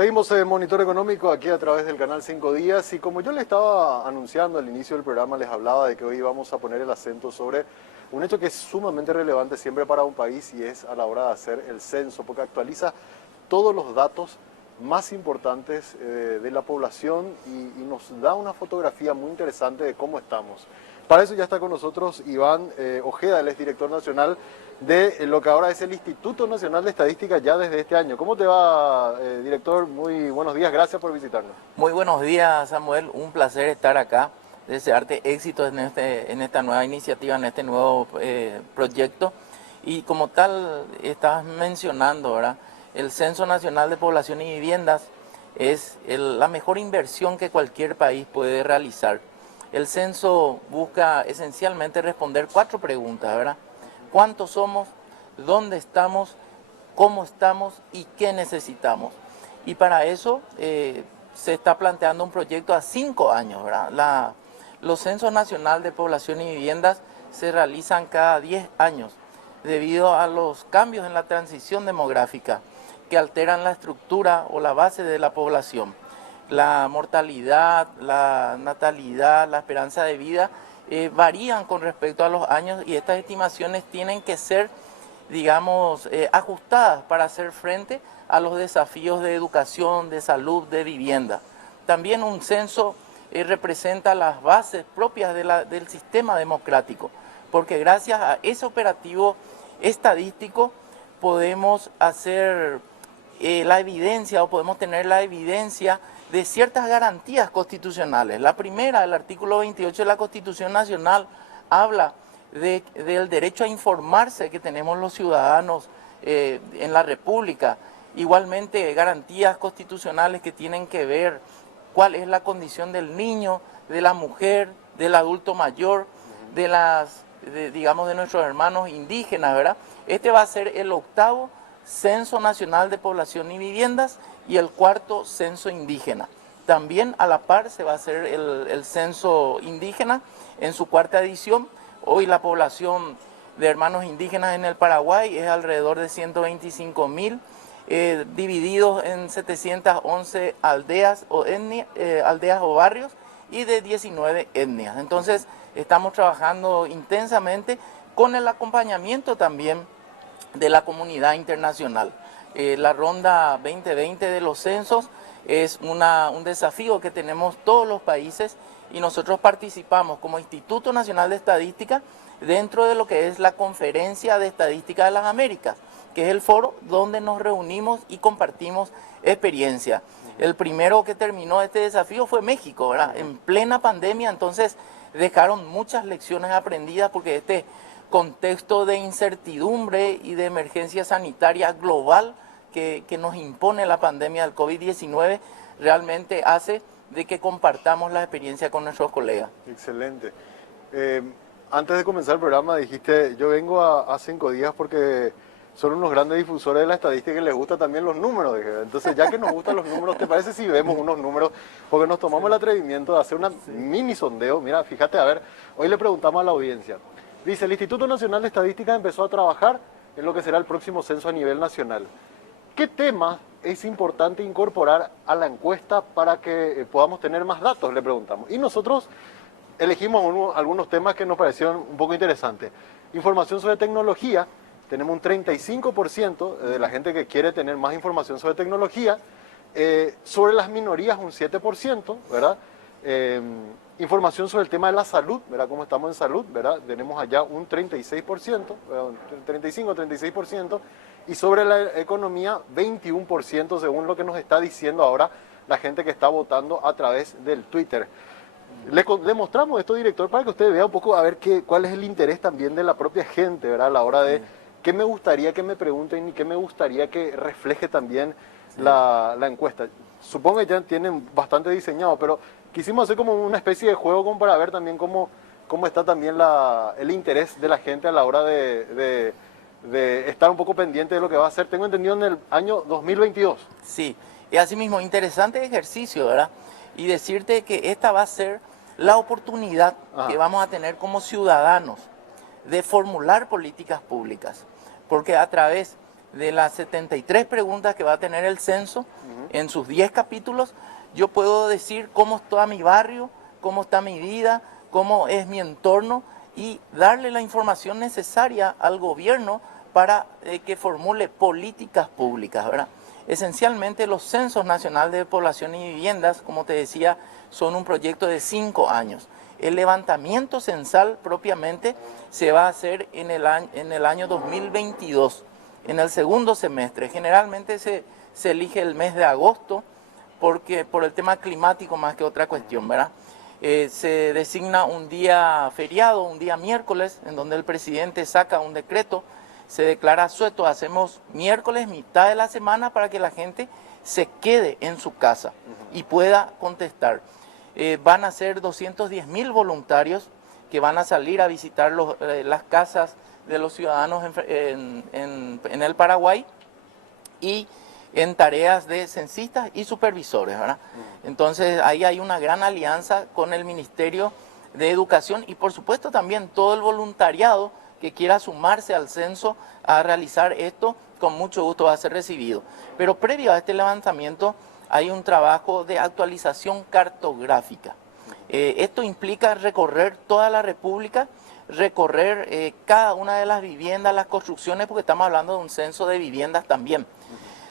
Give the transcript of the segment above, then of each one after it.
Seguimos en Monitor Económico aquí a través del canal 5 Días y como yo le estaba anunciando al inicio del programa, les hablaba de que hoy vamos a poner el acento sobre un hecho que es sumamente relevante siempre para un país y es a la hora de hacer el censo, porque actualiza todos los datos más importantes de la población y nos da una fotografía muy interesante de cómo estamos. Para eso ya está con nosotros Iván Ojeda, él es director nacional de lo que ahora es el Instituto Nacional de Estadística ya desde este año. ¿Cómo te va, director? Muy buenos días, gracias por visitarnos. Muy buenos días, Samuel. Un placer estar acá. Desearte éxito en esta nueva iniciativa, en este nuevo proyecto. Y como tal, estabas mencionando, ¿verdad? El Censo Nacional de Población y Viviendas es la mejor inversión que cualquier país puede realizar. El censo busca esencialmente responder 4 preguntas, ¿verdad? ¿Cuántos somos? ¿Dónde estamos? ¿Cómo estamos? ¿Y qué necesitamos? Y para eso se está planteando un proyecto a 5 años, ¿verdad? Los censos nacional de población y viviendas se realizan cada 10 años debido a los cambios en la transición demográfica que alteran la estructura o la base de la población. La mortalidad, la natalidad, la esperanza de vida varían con respecto a los años y estas estimaciones tienen que ser, digamos, ajustadas para hacer frente a los desafíos de educación, de salud, de vivienda. También un censo representa las bases propias del sistema democrático, porque gracias a ese operativo estadístico podemos hacer la evidencia o podemos tener la evidencia de ciertas garantías constitucionales. La primera, el artículo 28 de la Constitución Nacional, habla del derecho a informarse que tenemos los ciudadanos en la República. Igualmente, garantías constitucionales que tienen que ver cuál es la condición del niño, de la mujer, del adulto mayor, digamos, de nuestros hermanos indígenas, ¿verdad? Este va a ser el 8º Censo Nacional de Población y Viviendas y el 4º Censo Indígena. También a la par se va a hacer el Censo Indígena en su 4ª edición. Hoy la población de hermanos indígenas en el Paraguay es alrededor de 125.000, divididos en 711 aldeas aldeas o barrios y de 19 etnias. Entonces estamos trabajando intensamente con el acompañamiento también de la comunidad internacional. La ronda 2020 de los censos es un desafío que tenemos todos los países y nosotros participamos como Instituto Nacional de Estadística dentro de lo que es la Conferencia de Estadística de las Américas, que es el foro donde nos reunimos y compartimos experiencia. El primero que terminó este desafío fue México, ¿verdad? En plena pandemia, entonces dejaron muchas lecciones aprendidas porque este contexto de incertidumbre y de emergencia sanitaria global que nos impone la pandemia del COVID-19 realmente hace de que compartamos la experiencia con nuestros colegas. Excelente. Antes de comenzar el programa dijiste, yo vengo a 5 días porque son unos grandes difusores de la estadística y les gustan también los números. Entonces, ya que nos gustan los números, ¿te parece si vemos unos números? Porque nos tomamos el atrevimiento de hacer una mini sondeo. Mira, fíjate, a ver, hoy le preguntamos a la audiencia. Dice, el Instituto Nacional de Estadística empezó a trabajar en lo que será el próximo censo a nivel nacional. ¿Qué tema es importante incorporar a la encuesta para que podamos tener más datos? Le preguntamos. Y nosotros elegimos algunos temas que nos parecieron un poco interesantes. Información sobre tecnología. Tenemos un 35% de la gente que quiere tener más información sobre tecnología. Sobre las minorías un 7%, ¿verdad? Información sobre el tema de la salud, ¿verdad? Cómo estamos en salud, ¿verdad? Tenemos allá un 36%, 35-36%, y sobre la economía 21%, según lo que nos está diciendo ahora la gente que está votando a través del Twitter. Le mostramos esto, director, para que usted vea un poco a ver cuál es el interés también de la propia gente, ¿verdad? A la hora de qué me gustaría que me pregunten y qué me gustaría que refleje también la encuesta. Supongo que ya tienen bastante diseñado, pero quisimos hacer como una especie de juego como para ver también cómo está también el interés de la gente a la hora de estar un poco pendiente de lo que va a hacer. Tengo entendido en el año 2022. Sí, y asimismo, interesante ejercicio, ¿verdad? Y decirte que esta va a ser la oportunidad que vamos a tener como ciudadanos de formular políticas públicas, porque a través de las 73 preguntas que va a tener el censo en sus 10 capítulos, yo puedo decir cómo está mi barrio, cómo está mi vida, cómo es mi entorno y darle la información necesaria al gobierno para que formule políticas públicas, ¿verdad? Esencialmente los censos nacionales de población y viviendas, como te decía, son un proyecto de 5 años. El levantamiento censal propiamente se va a hacer en el año 2022, en el segundo semestre. Generalmente se elige el mes de agosto porque por el tema climático más que otra cuestión, ¿verdad? Se designa un día feriado, un día miércoles, en donde el presidente saca un decreto, se declara asueto, hacemos miércoles, mitad de la semana, para que la gente se quede en su casa y pueda contestar. Van a ser 210.000 voluntarios que van a salir a visitar las casas de los ciudadanos en el Paraguay y en tareas de censistas y supervisores, ¿verdad? Entonces ahí hay una gran alianza con el Ministerio de Educación y por supuesto también todo el voluntariado que quiera sumarse al censo a realizar esto, con mucho gusto va a ser recibido. Pero previo a este levantamiento hay un trabajo de actualización cartográfica. Esto implica recorrer toda la República, recorrer cada una de las viviendas, las construcciones, porque estamos hablando de un censo de viviendas también.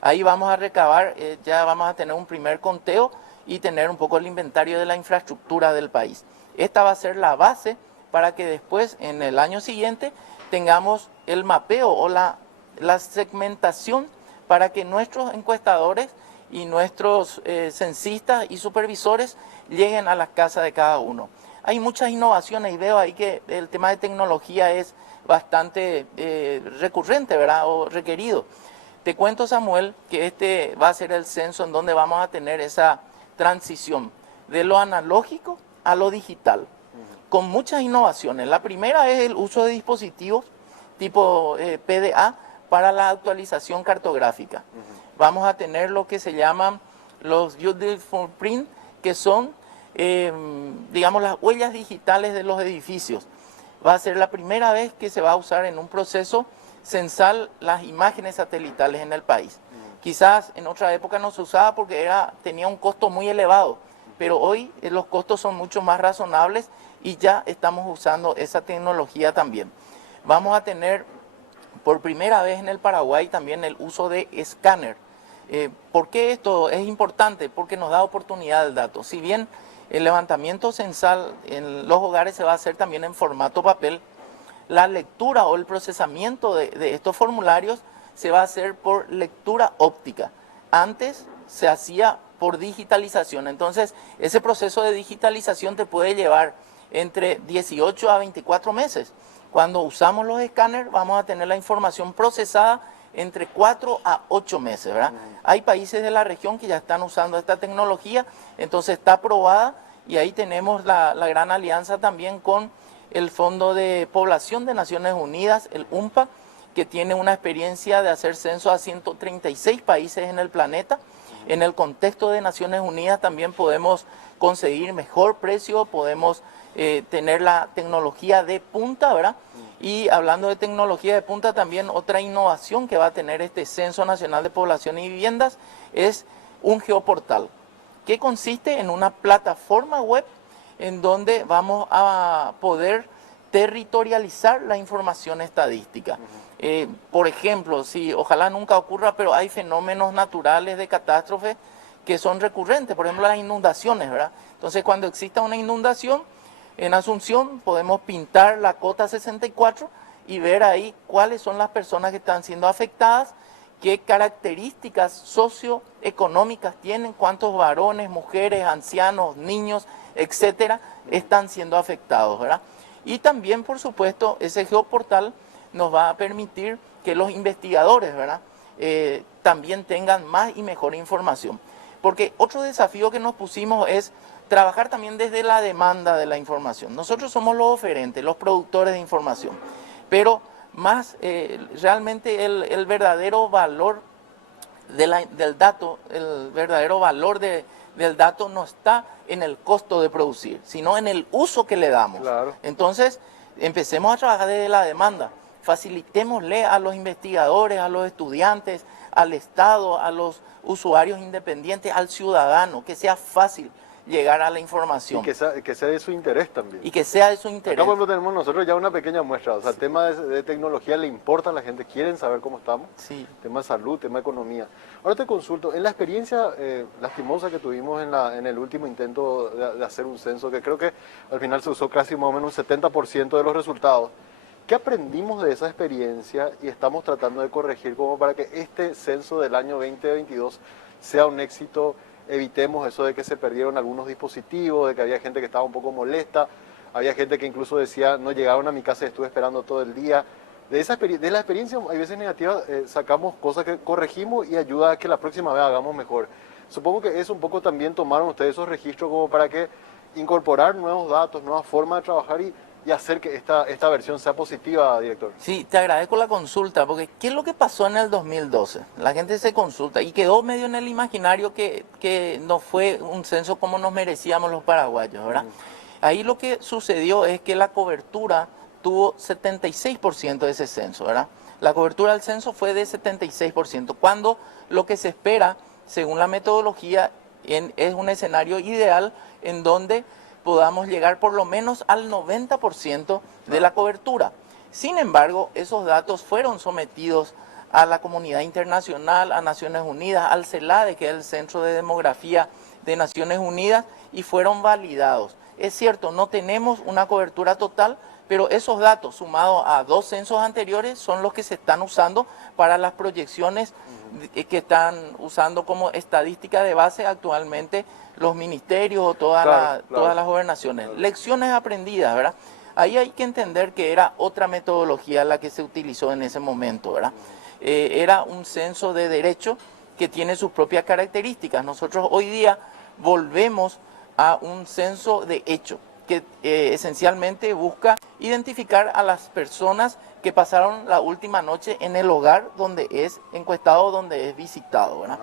Ahí vamos a recabar, ya vamos a tener un primer conteo y tener un poco el inventario de la infraestructura del país. Esta va a ser la base para que después, en el año siguiente, tengamos el mapeo o la segmentación para que nuestros encuestadores y nuestros censistas y supervisores lleguen a las casas de cada uno. Hay muchas innovaciones y veo ahí que el tema de tecnología es bastante recurrente, ¿verdad? O requerido. Te cuento, Samuel, que este va a ser el censo en donde vamos a tener esa transición de lo analógico a lo digital, con muchas innovaciones. La primera es el uso de dispositivos tipo PDA para la actualización cartográfica. Vamos a tener lo que se llaman los Beautiful Footprint, que son, digamos, las huellas digitales de los edificios. Va a ser la primera vez que se va a usar en un proceso censal las imágenes satelitales en el país. Quizás en otra época no se usaba porque tenía un costo muy elevado, pero hoy los costos son mucho más razonables y ya estamos usando esa tecnología también. Vamos a tener por primera vez en el Paraguay también el uso de escáner. ¿Por qué esto es importante? Porque nos da oportunidad del dato. Si bien el levantamiento censal en los hogares se va a hacer también en formato papel, la lectura o el procesamiento de estos formularios se va a hacer por lectura óptica. Antes se hacía por digitalización. Entonces, ese proceso de digitalización te puede llevar entre 18 a 24 meses. Cuando usamos los escáneres, vamos a tener la información procesada entre 4 a 8 meses, ¿verdad? Hay países de la región que ya están usando esta tecnología, entonces está aprobada y ahí tenemos la gran alianza también con el Fondo de Población de Naciones Unidas, el UNPA, que tiene una experiencia de hacer censo a 136 países en el planeta. En el contexto de Naciones Unidas también podemos conseguir mejor precio, podemos tener la tecnología de punta, ¿verdad? Y hablando de tecnología de punta, también otra innovación que va a tener este Censo Nacional de Población y Viviendas es un geoportal, que consiste en una plataforma web en donde vamos a poder territorializar la información estadística. Por ejemplo, ojalá nunca ocurra, pero hay fenómenos naturales de catástrofes que son recurrentes, por ejemplo las inundaciones, ¿verdad? Entonces cuando exista una inundación en Asunción podemos pintar la cota 64 y ver ahí cuáles son las personas que están siendo afectadas, qué características socioeconómicas tienen, cuántos varones, mujeres, ancianos, niños, etcétera, están siendo afectados, ¿verdad? Y también, por supuesto, ese geoportal nos va a permitir que los investigadores, ¿verdad?, también tengan más y mejor información. Porque otro desafío que nos pusimos es trabajar también desde la demanda de la información. Nosotros somos los oferentes, los productores de información, pero más realmente el verdadero valor del dato, el verdadero valor del dato no está en el costo de producir, sino en el uso que le damos. Claro. Entonces, empecemos a trabajar desde la demanda. facilitémosle a los investigadores, a los estudiantes, al Estado, a los usuarios independientes, al ciudadano, que sea fácil llegar a la Y información que sea de su interés también. y que sea de su Acá, interés. por ejemplo, tenemos nosotros ya una pequeña muestra. O sea, el tema de tecnología le importa a la gente, quieren saber cómo estamos. Sí. Tema de salud, tema de economía. Ahora te consulto, en la experiencia lastimosa que tuvimos en el último intento de hacer un censo, que creo que al final se usó casi más o menos un 70% de los resultados, ¿qué aprendimos de esa experiencia y estamos tratando de corregir como para que este censo del año 2022 sea un éxito? Evitemos eso de que se perdieron algunos dispositivos, de que había gente que estaba un poco molesta, había gente que incluso decía, no llegaron a mi casa y estuve esperando todo el día. De la experiencia, hay veces negativas, sacamos cosas que corregimos y ayuda a que la próxima vez hagamos mejor. Supongo que eso un poco también tomaron ustedes esos registros como para que incorporar nuevos datos, nuevas formas de trabajar y hacer que esta versión sea positiva, director. Sí, te agradezco la consulta, porque ¿qué es lo que pasó en el 2012? La gente se consulta y quedó medio en el imaginario que no fue un censo como nos merecíamos los paraguayos, ¿verdad? Ahí lo que sucedió es que la cobertura tuvo 76% de ese censo, ¿verdad? La cobertura del censo fue de 76%, cuando lo que se espera, según la metodología, es un escenario ideal en donde podamos llegar por lo menos al 90% de la cobertura. Sin embargo, esos datos fueron sometidos a la comunidad internacional, a Naciones Unidas, al CELADE, que es el Centro de Demografía de Naciones Unidas, y fueron validados. Es cierto, no tenemos una cobertura total, pero esos datos sumados a 2 censos anteriores son los que se están usando para las proyecciones que están usando como estadística de base actualmente los ministerios o todas las gobernaciones. Lecciones aprendidas, ¿verdad? Ahí hay que entender que era otra metodología la que se utilizó en ese momento, ¿verdad? Era un censo de derecho que tiene sus propias características. Nosotros hoy día volvemos a un censo de hecho, que esencialmente busca identificar a las personas que pasaron la última noche en el hogar donde es encuestado, donde es visitado, ¿verdad?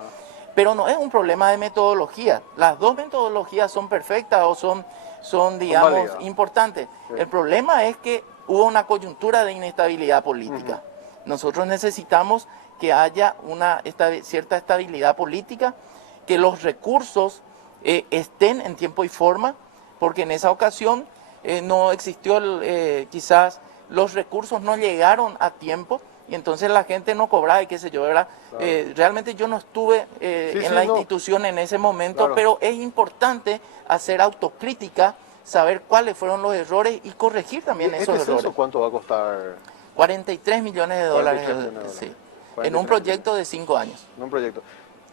Pero no es un problema de metodología. Las dos metodologías son perfectas o son digamos, importantes. Sí. El problema es que hubo una coyuntura de inestabilidad política. Nosotros necesitamos que haya una cierta estabilidad política, que los recursos estén en tiempo y forma, porque en esa ocasión no existió, quizás los recursos no llegaron a tiempo y entonces la gente no cobraba y qué sé yo, ¿verdad? Claro. Realmente yo no estuve en la institución en ese momento, claro, pero es importante hacer autocrítica, saber cuáles fueron los errores y corregir también esos errores. ¿Censo cuánto va a costar? 43 millones de dólares, sí, en un proyecto de 5 años. En un proyecto.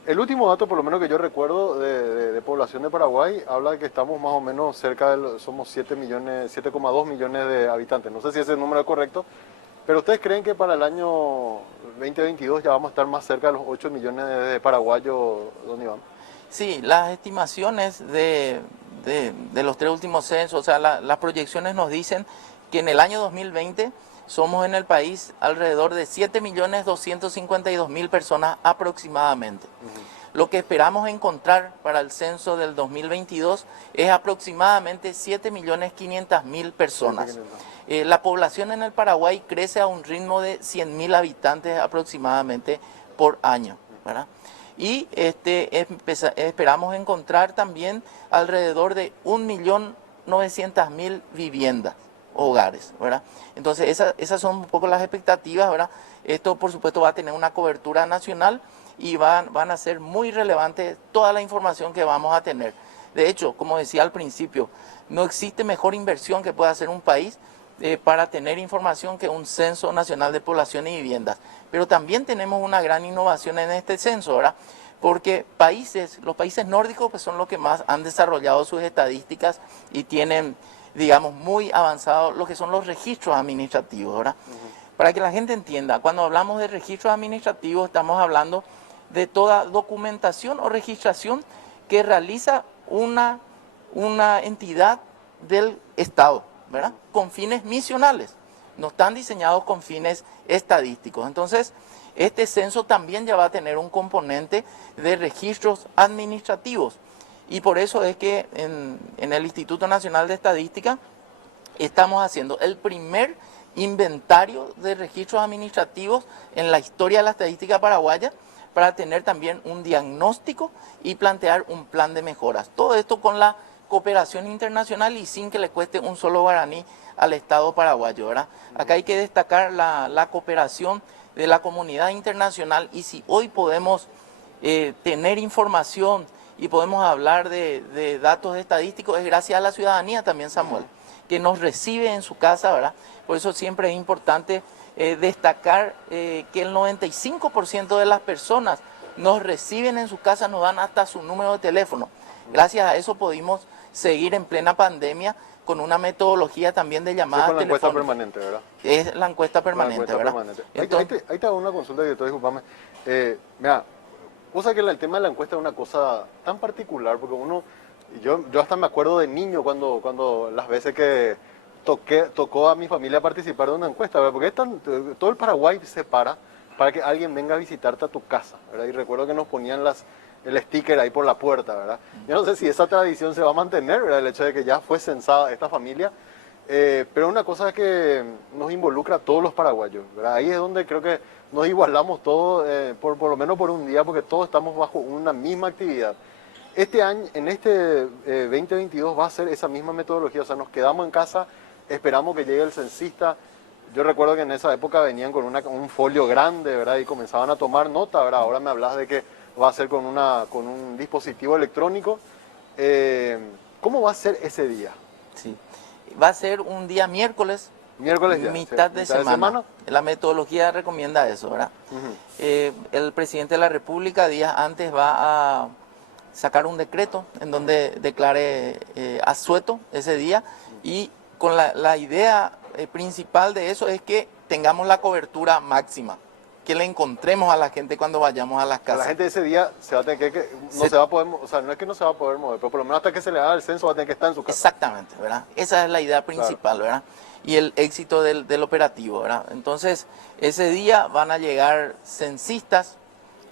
El último dato, por lo menos que yo recuerdo, de población de Paraguay, habla de que estamos más o menos cerca de, somos 7,2 millones de habitantes. No sé si ese número es correcto, pero ¿ustedes creen que para el año 2022 ya vamos a estar más cerca de los 8 millones de paraguayos, don Iván? Sí, las estimaciones de los 3 últimos censos, o sea, las proyecciones nos dicen que en el año 2020 somos en el país alrededor de 7.252.000 personas aproximadamente. Lo que esperamos encontrar para el censo del 2022 es aproximadamente 7.500.000 personas. La población en el Paraguay crece a un ritmo de 100.000 habitantes aproximadamente por año, ¿verdad? Y esperamos encontrar también alrededor de 1.900.000 viviendas, hogares, ¿verdad? Entonces esas son un poco las expectativas, ¿verdad? Esto por supuesto va a tener una cobertura nacional y van a ser muy relevantes toda la información que vamos a tener. De hecho, como decía al principio, no existe mejor inversión que pueda hacer un país para tener información que un censo nacional de población y viviendas. Pero también tenemos una gran innovación en este censo, ¿verdad? Porque los países nórdicos pues, son los que más han desarrollado sus estadísticas y tienen, digamos, muy avanzados lo que son los registros administrativos, ¿verdad? Para que la gente entienda, cuando hablamos de registros administrativos estamos hablando de toda documentación o registración que realiza una entidad del Estado, ¿verdad? Con fines misionales, no están diseñados con fines estadísticos. Entonces, este censo también ya va a tener un componente de registros administrativos y por eso es que en el Instituto Nacional de Estadística estamos haciendo el primer inventario de registros administrativos en la historia de la estadística paraguaya para tener también un diagnóstico y plantear un plan de mejoras. Todo esto con la cooperación internacional y sin que le cueste un solo guaraní al Estado paraguayo, ¿verdad? Acá hay que destacar la cooperación de la comunidad internacional y si hoy podemos tener información y podemos hablar de datos estadísticos es gracias a la ciudadanía también, Samuel, que nos recibe en su casa, ¿verdad? Por eso siempre es importante destacar que el 95% de las personas nos reciben en su casa, nos dan hasta su número de teléfono. Gracias a eso pudimos seguir en plena pandemia con una metodología también de llamadas con la encuesta telefónicas. permanente, ¿verdad? Es la encuesta permanente, La encuesta ¿verdad? permanente. Entonces, Ahí te hago una consulta, director, disculpame. Mira, cosa que el tema de la encuesta es una cosa tan particular, porque yo hasta me acuerdo de niño cuando las veces que tocó a mi familia participar de una encuesta, ¿verdad? Porque todo el Paraguay se para que alguien venga a visitarte a tu casa, ¿verdad? Y recuerdo que nos ponían el sticker ahí por la puerta, ¿verdad? Yo no sé si esa tradición se va a mantener, ¿verdad? El hecho de que ya fue censada esta familia, pero una cosa que nos involucra a todos los paraguayos, ¿verdad? Ahí es donde creo que nos igualamos todos, por lo menos por un día, porque todos estamos bajo una misma actividad. Este año, en este 2022 va a ser esa misma metodología, o sea, nos quedamos en casa, esperamos que llegue el censista. Yo recuerdo que en esa época venían con un folio grande, ¿verdad? Y comenzaban a tomar nota, ¿verdad? Ahora me hablas de que va a ser con un dispositivo electrónico. ¿Cómo va a ser ese día? sí. Va a ser un día miércoles, Miércoles ya. mitad Sí. de ¿Mitad semana. La metodología recomienda eso, ¿verdad? El presidente de la República días antes va a sacar un decreto en donde declare asueto ese día y con la idea principal de eso es que tengamos la cobertura máxima, que le encontremos a la gente cuando vayamos a las casas. La gente ese día se va a tener no se va a poder, o sea, no es que no se va a poder mover, pero por lo menos hasta que se le haga el censo va a tener que estar en su casa. Exactamente, ¿verdad? Esa es la idea principal, ¿verdad? Y el éxito del operativo, ¿verdad? Entonces, ese día van a llegar censistas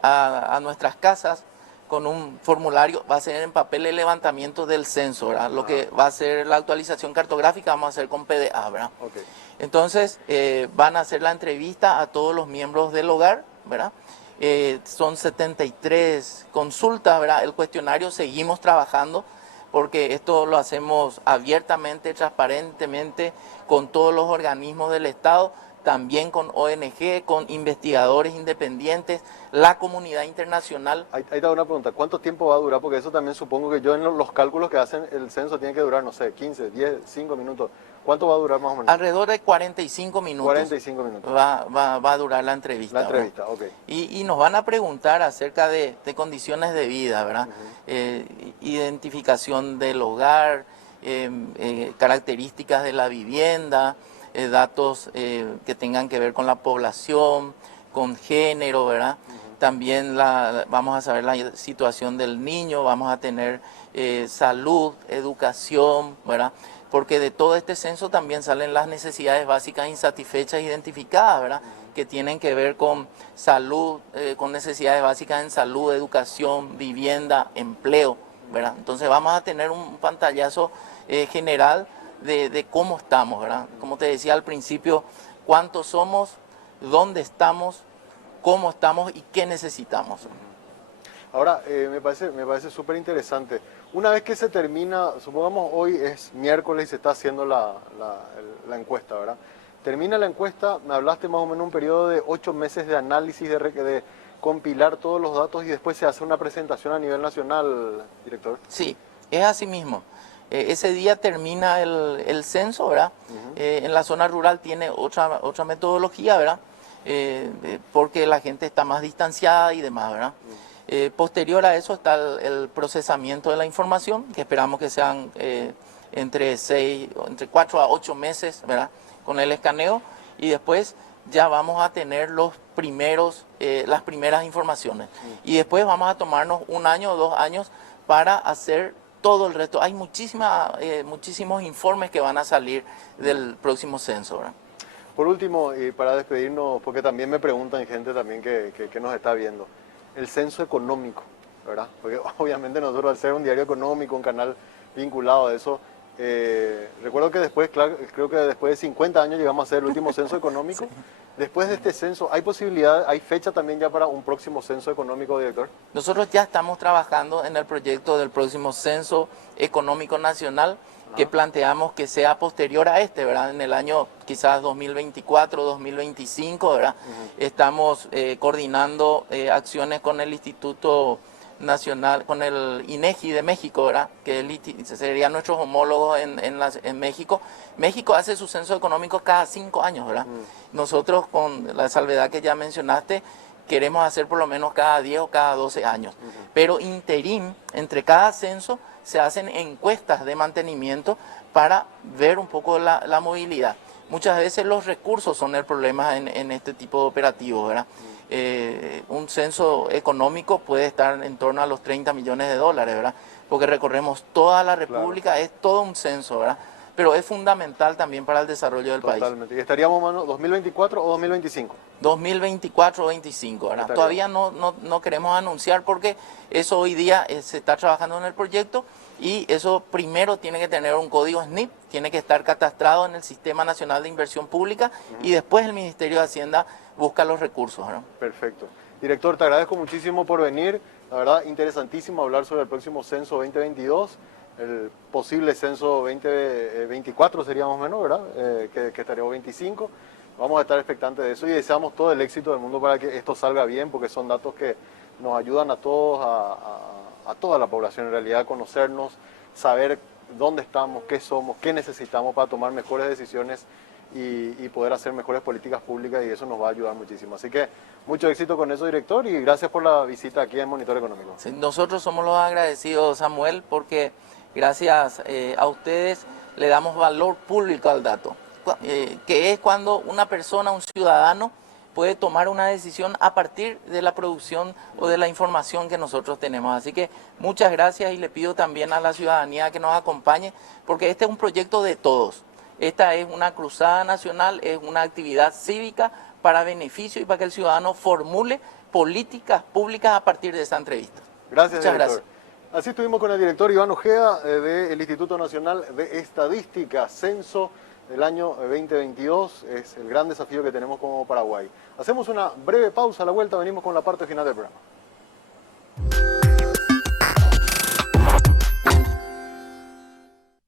a nuestras casas con un formulario, va a ser en papel el levantamiento del censo, ¿verdad? Lo que va a ser la actualización cartográfica vamos a hacer con PDA, ¿verdad? Okay. Entonces, van a hacer la entrevista a todos los miembros del hogar, ¿verdad? Son 73 consultas, ¿verdad? El cuestionario seguimos trabajando porque esto lo hacemos abiertamente, transparentemente, con todos los organismos del Estado, también con ONG, con investigadores independientes, la comunidad internacional. Ahí te hago una pregunta, ¿cuánto tiempo va a durar? Porque eso también supongo que yo en los cálculos que hacen el censo tiene que durar, no sé, 15, 10, 5 minutos. ¿Cuánto va a durar más o menos? Alrededor de 45 minutos. 45 minutos. Va a durar la entrevista. La entrevista, ¿verdad? Ok. Y nos van a preguntar acerca de condiciones de vida, ¿verdad? Identificación del hogar, características de la vivienda, datos que tengan que ver con la población, con género, ¿verdad? También vamos a saber la situación del niño, vamos a tener salud, educación, ¿verdad? Porque de todo este censo también salen las necesidades básicas insatisfechas identificadas, ¿verdad? Que tienen que ver con salud, con necesidades básicas en salud, educación, vivienda, empleo, ¿verdad? Entonces vamos a tener un pantallazo general de cómo estamos, ¿verdad? Como te decía al principio, cuántos somos, dónde estamos, cómo estamos y qué necesitamos. Ahora, me parece súper interesante. Una vez que se termina, supongamos hoy es miércoles y se está haciendo la encuesta, ¿verdad? Termina la encuesta, me hablaste más o menos un periodo de 8 meses de análisis, de compilar todos los datos y después se hace una presentación a nivel nacional, director. Sí, es así mismo. Ese día termina el censo, ¿verdad? En la zona rural tiene otra metodología, ¿verdad? Porque la gente está más distanciada y demás, ¿verdad? Posterior a eso está el procesamiento de la información, que esperamos que sean entre 4 a 8 meses, ¿verdad? Con el escaneo, y después ya vamos a tener las primeras informaciones. Y después vamos a tomarnos 1 año o 2 años para hacer todo el resto. Hay muchísimos informes que van a salir del próximo censo, ¿verdad? Por último, y para despedirnos, porque también me preguntan gente también que nos está viendo, el censo económico, ¿verdad? Porque obviamente nosotros al ser un diario económico, un canal vinculado a eso, Recuerdo que después, claro, creo que después de 50 años llegamos a hacer el último censo económico. Sí. Después de este censo, ¿hay posibilidad, hay fecha también ya para un próximo censo económico, director? Nosotros ya estamos trabajando en el proyecto del próximo Censo Económico Nacional que planteamos que sea posterior a este, ¿verdad? En el año quizás 2024, 2025, ¿verdad? Estamos coordinando acciones con el Instituto Nacional, con el INEGI de México, ¿verdad? Que serían nuestros homólogos en México. México hace su censo económico cada 5 años, ¿verdad? Nosotros, con la salvedad que ya mencionaste, queremos hacer por lo menos cada 10 o cada 12 años. Pero interín, entre cada censo, se hacen encuestas de mantenimiento para ver un poco la movilidad. Muchas veces los recursos son el problema en este tipo de operativos, ¿verdad? Un censo económico puede estar en torno a los 30 millones de dólares, ¿verdad? Porque recorremos toda la República, claro. Es todo un censo, ¿verdad? Pero es fundamental también para el desarrollo del país. Totalmente. ¿Y estaríamos, mano, 2024 o 2025? 2024 o 25, ¿verdad? Todavía no queremos anunciar porque eso hoy día se está trabajando en el proyecto y eso primero tiene que tener un código SNIP, tiene que estar catastrado en el Sistema Nacional de Inversión Pública y después el Ministerio de Hacienda busca los recursos, ¿no? Perfecto. Director, te agradezco muchísimo por venir. La verdad, interesantísimo hablar sobre el próximo censo 2022. El posible censo 2024 sería más o menos, ¿verdad? Que estaría 25. Vamos a estar expectantes de eso y deseamos todo el éxito del mundo para que esto salga bien, porque son datos que nos ayudan a todos, a toda la población en realidad, a conocernos, saber dónde estamos, qué somos, qué necesitamos para tomar mejores decisiones y poder hacer mejores políticas públicas, y eso nos va a ayudar muchísimo. Así que mucho éxito con eso, director, y gracias por la visita aquí en Monitor Económico. Sí, nosotros somos los agradecidos, Samuel, porque gracias a ustedes le damos valor público al dato, que es cuando una persona, un ciudadano, puede tomar una decisión a partir de la producción o de la información que nosotros tenemos. Así que muchas gracias y le pido también a la ciudadanía que nos acompañe, porque este es un proyecto de todos. Esta es una cruzada nacional, es una actividad cívica para beneficio y para que el ciudadano formule políticas públicas a partir de esta entrevista. Gracias, muchas director. Gracias. Así estuvimos con el director Iván Ojeda del Instituto Nacional de Estadística, Censo del año 2022. Es el gran desafío que tenemos como Paraguay. Hacemos una breve pausa, a la vuelta venimos con la parte final del programa.